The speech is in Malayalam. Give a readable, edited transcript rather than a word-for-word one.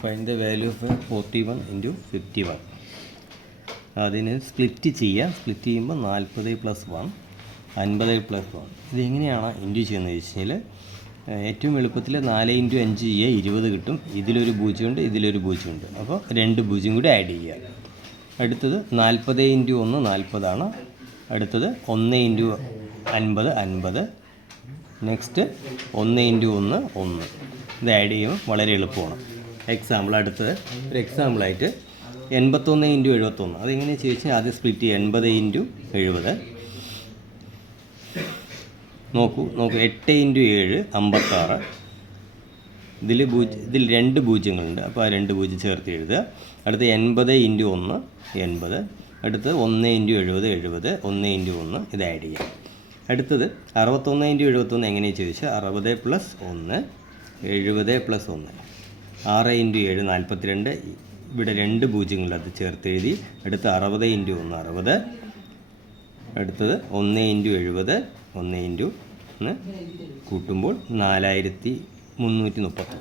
Find the value of 41 into 51. അതിന് സ്പ്ലിറ്റ് ചെയ്യുക. സ്പ്ലിറ്റ് ചെയ്യുമ്പോൾ 40 + 1 50 + 1. ഇതെങ്ങനെയാണ് ഇൻറ്റു ചെയ്യുന്നത് ചോദിച്ചു കഴിഞ്ഞാൽ ഏറ്റവും എളുപ്പത്തിൽ 4 × 5 ചെയ്യുക, 20 കിട്ടും. ഇതിലൊരു പൂജ്യമുണ്ട്, ഇതിലൊരു പൂജ്യമുണ്ട്. അപ്പോൾ 2 പൂജ്യം കൂടി ആഡ് ചെയ്യുക. അടുത്തത് 40 × 1 40 ആണ്. അടുത്തത് 1 × 50 50. നെക്സ്റ്റ് 1 × 1 1. ഇത് ആഡ് ചെയ്യുമ്പോൾ വളരെ എളുപ്പമാണ്. എക്സാമ്പിൾ അടുത്തത് ഒരു എക്സാമ്പിളായിട്ട് 81 × 71. അതെങ്ങനെയാണെന്ന് ചോദിച്ചാൽ ആദ്യം സ്പ്ലിറ്റ് ചെയ്യുക. 80 × 70. നോക്കൂ 8 × 7 56. ഇതിൽ 2 പൂജ്യങ്ങളുണ്ട്, അപ്പോൾ ആ 2 പൂജ്യം ചേർത്ത് എഴുതുക. അടുത്ത് 80 × 1 80. അടുത്ത് 1 × 70 70. 1 × 1 ഇത് ആഡ് ചെയ്യാം. അടുത്തത് 61 × 71 എങ്ങനെയാണ് ചോദിച്ചാൽ 60 + 1 70 + 1. 6 × 7 42. ഇവിടെ 2 പൂജ്യങ്ങൾ അത് ചേർത്ത് എഴുതി. അടുത്ത് 60 × 1 60. അടുത്തത് 1 × 70 1 × 1 കൂട്ടുമ്പോൾ 4331.